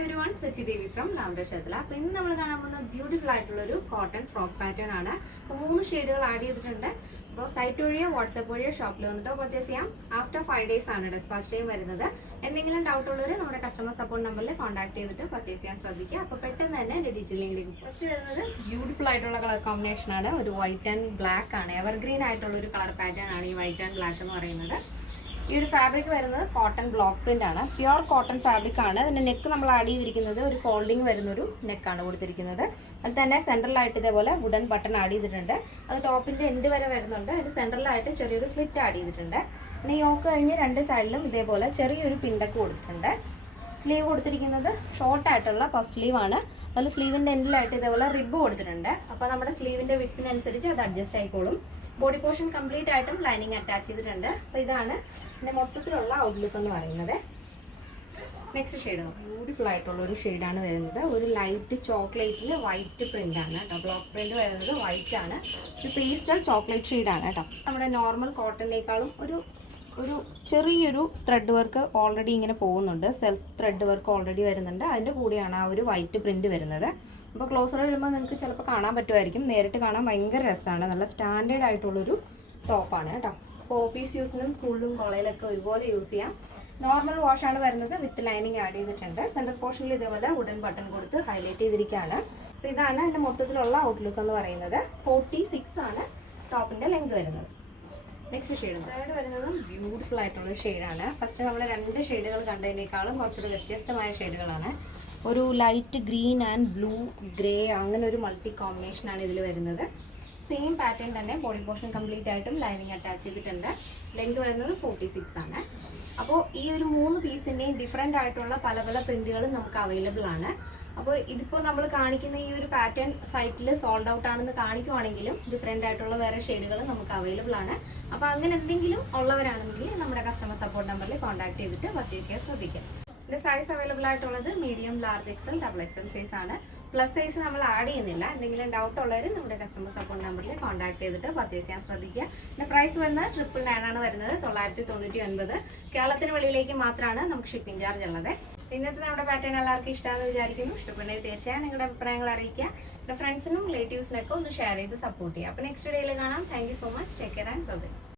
Hi every one, Sachi Devi from lavender ക്ഷേത്ര. അപ്പോൾ ഇന്ന് നമ്മൾ കാണാൻ പോകുന്ന ബ്യൂട്ടിഫുൾ ആയിട്ടുള്ളൊരു കോട്ടൺ ഫ്രോക്ക് പാറ്റേൺ ആണ്. അപ്പോൾ 3 ഷെയ്ഡുകൾ ആഡ് ചെയ്തിട്ടുണ്ട്. അപ്പോൾ സൈറ്റ് വഴിയോ വാട്സാപ്പ് വഴിയോ ഷോപ്പിൽ വന്നിട്ടോ പർച്ചേസ് ചെയ്യാം. ആഫ്റ്റർ 5 days ആണ് ഡെസ്പാച്ച് ടൈം വരുന്നത്. എന്തെങ്കിലും ഡൗട്ട് ഉള്ളവർ നമ്മുടെ കസ്റ്റമർ സപ്പോർട്ട് നമ്പറിൽ കോൺടാക്ട് ചെയ്തിട്ട് പർച്ചേസ് ചെയ്യാൻ ശ്രദ്ധിക്കുക. അപ്പോൾ പെട്ടെന്ന് തന്നെ എൻ്റെ ഡീറ്റെയിലിംഗിലേക്ക് ഫസ്റ്റ് വരുന്നത് ബ്യൂട്ടിഫുൾ ആയിട്ടുള്ള കളർ കോമ്പിനേഷൻ ആണ്. ഒരു വൈറ്റ് ആൻഡ് ബ്ലാക്ക് ആണ്. എവർഗ്രീൻ ആയിട്ടുള്ള ഒരു കളർ പാറ്റേൺ ആണ് ഈ വൈറ്റ് ആൻഡ് ബ്ലാക്ക് എന്ന് പറയുന്നത്. ഈ ഒരു ഫാബ്രിക് വരുന്നത് കോട്ടൺ ബ്ലോക്ക് പ്രിന്റ് ആണ്. പ്യുവർ കോട്ടൺ ഫാബ്രിക് ആണ്. അതിന്റെ നെക്ക് നമ്മൾ ആഡ് ചെയ്തിരിക്കുന്നത് ഒരു ഫോൾഡിങ് വരുന്നൊരു നെക്കാണ് കൊടുത്തിരിക്കുന്നത്. അതിൽ തന്നെ സെൻട്രലായിട്ട് ഇതേപോലെ വുഡൻ ബട്ടൺ ആഡ് ചെയ്തിട്ടുണ്ട്. അത് ടോപ്പിന്റെ എൻഡ് വരെ വരുന്നുണ്ട്. അതിന് സെൻട്രലായിട്ട് ചെറിയൊരു സ്ലിറ്റ് ആഡ് ചെയ്തിട്ടുണ്ട്. പിന്നെ യോക്ക് കഴിഞ്ഞ് 2 സൈഡിലും ഇതേപോലെ ചെറിയൊരു പിണ്ടക്ക് കൊടുത്തിട്ടുണ്ട്. സ്ലീവ് കൊടുത്തിരിക്കുന്നത് ഷോർട്ട് ആയിട്ടുള്ള പഫ് സ്ലീവ് ആണ്. അതിൽ സ്ലീവിന്റെ എൻഡിലായിട്ട് ഇതേപോലെ റിബ് കൊടുത്തിട്ടുണ്ട്. അപ്പോൾ നമ്മുടെ സ്ലീവിന്റെ വിഡ്ത്തിനനുസരിച്ച് അത് അഡ്ജസ്റ്റ് ആയിക്കോളും. ബോഡി പോർഷൻ കംപ്ലീറ്റ് ആയിട്ടും ലൈനിങ് അറ്റാച്ച് ചെയ്തിട്ടുണ്ട്. അപ്പോൾ ഇതാണ് ഇതിന്റെ മൊത്തത്തിലുള്ള ഔട്ട്ലുക്ക് എന്ന് പറയുന്നത്. നെക്സ്റ്റ് ഷെയ്ഡ് ബ്യൂട്ടിഫുൾ ആയിട്ടുള്ള ഒരു ഷെയ്ഡാണ് വരുന്നത്. ഒരു ലൈറ്റ് ചോക്ലേറ്റിൽ വൈറ്റ് പ്രിന്റ് ആണ് കേട്ടോ. ബ്ലോക്ക് പ്രിന്റ് വരുന്നത് വൈറ്റ് ആണ്. ഒരു പേസ്റ്റൽ ചോക്ലേറ്റ് ഷെയ്ഡാണ് കേട്ടോ. നമ്മുടെ നോർമൽ കോട്ടണിനേക്കാളും ഒരു ചെറിയൊരു ത്രെഡ് വർക്ക് ഓൾറെഡി ഇങ്ങനെ പോകുന്നുണ്ട്. സെൽഫ് ത്രെഡ് വർക്ക് ഓൾറെഡി വരുന്നുണ്ട്. അതിൻ്റെ കൂടെയാണ് ആ ഒരു വൈറ്റ് പ്രിന്റ് വരുന്നത്. അപ്പോൾ ക്ലോസർ വരുമ്പോൾ നിങ്ങൾക്ക് ചിലപ്പോൾ കാണാൻ പറ്റുമായിരിക്കും. നേരിട്ട് കാണാൻ ഭയങ്കര രസമാണ്. നല്ല സ്റ്റാൻഡേർഡ് ആയിട്ടുള്ളൊരു ടോപ്പാണ് കേട്ടോ. അപ്പോൾ ഓഫീസ് യൂസിനും സ്കൂളിലും കോളേജിലൊക്കെ ഒരുപോലെ യൂസ് ചെയ്യാം. നോർമൽ വാഷാണ് വരുന്നത്. വിത്ത് ലൈനിങ് ആഡ് ചെയ്തിട്ടുണ്ട്. സെൻട്രൽ പോർഷനിൽ ഇതേപോലെ വുഡൻ ബട്ടൺ കൊടുത്ത് ഹൈലൈറ്റ് ചെയ്തിരിക്കുകയാണ്. അപ്പോൾ ഇതാണ് എൻ്റെ മൊത്തത്തിലുള്ള ഔട്ട്ലുക്ക് എന്ന് പറയുന്നത്. 46 ആണ് ടോപ്പിൻ്റെ ലെങ്ത് വരുന്നത്. നെക്സ്റ്റ് ഷെയ്ഡ് തേർഡ് വരുന്നതും ബ്യൂട്ടിഫുൾ ആയിട്ടുള്ള ഷെയ്ഡാണ്. ഫസ്റ്റ് നമ്മൾ 2 ഷെയ്ഡുകൾ കണ്ടതിനേക്കാളും കുറച്ചുകൂടി വ്യത്യസ്തമായ ഷെയ്ഡുകളാണ്. ഒരു light green and blue grey അങ്ങനെ ഒരു മൾട്ടി കോമ്പിനേഷനാണ് ഇതിൽ വരുന്നത്. സെയിം പാറ്റേൺ തന്നെ ബോഡി പോർഷൻ കംപ്ലീറ്റ് ആയിട്ടും ലൈനിങ് അറ്റാച്ച് ചെയ്തിട്ടുണ്ട്. ലെങ്ത് വരുന്നത് 46 ആണ്. അപ്പോൾ ഈ ഒരു 3 പീസിൻ്റെയും ഡിഫറെൻ്റ് ആയിട്ടുള്ള പല പല പ്രിന്റുകളും നമുക്ക് അവൈലബിൾ ആണ്. അപ്പോൾ ഇതിപ്പോൾ നമ്മൾ കാണിക്കുന്ന ഈ ഒരു പാറ്റേൺ സൈറ്റിൽ സോൾഡ് ഔട്ട് ആണെന്ന് കാണിക്കുവാണെങ്കിലും ഡിഫറെൻ്റ് ആയിട്ടുള്ള വേറെ ഷെയ്ഡുകൾ നമുക്ക് അവൈലബിൾ ആണ്. അപ്പോൾ അങ്ങനെ എന്തെങ്കിലും ഉള്ളവരാണെങ്കിൽ നമ്മുടെ കസ്റ്റമർ സപ്പോർട്ട് നമ്പറിൽ കോൺടാക്ട് ചെയ്തിട്ട് പർച്ചേസ് ചെയ്യാൻ ശ്രദ്ധിക്കാം. ഇതിൻ്റെ സൈസ് അവൈലബിൾ ആയിട്ടുള്ളത് medium, large, XL, double XL size ആണ്. പ്ലസ് സൈസ് നമ്മൾ ആഡ് ചെയ്യുന്നില്ല. എന്തെങ്കിലും ഡൗട്ട് ഉള്ളവർ നമ്മുടെ കസ്റ്റമർ സപ്പോർട്ട് നമ്പറിൽ കോൺടാക്ട് ചെയ്തിട്ട് പർച്ചേസ് ചെയ്യാൻ ശ്രദ്ധിക്കുക. പിന്നെ പ്രൈസ് വരുന്നത് 999 ആണ് വരുന്നത്. 999. കേരളത്തിന് വെളിയിലേക്ക് മാത്രമാണ് നമുക്ക് ഷിപ്പിംഗ് ചാർജ് ഉള്ളത്. ഇന്നത്തെ നമ്മുടെ പാറ്റേൺ എല്ലാവർക്കും ഇഷ്ടമാണെന്ന് വിചാരിക്കുന്നു. ഇഷ്ടപ്പെടുന്നത് തീർച്ചയായും നിങ്ങളുടെ അഭിപ്രായങ്ങൾ അറിയിക്കുക. പിന്നെ ഫ്രണ്ട്സിനും റിലേറ്റീവ്സിനൊക്കെ ഒന്ന് ഷെയർ ചെയ്ത് സപ്പോർട്ട് ചെയ്യുക. അപ്പോൾ നെക്സ്റ്റ് വീഡിയോയിൽ കാണാം. Thank you so much. Take care and by.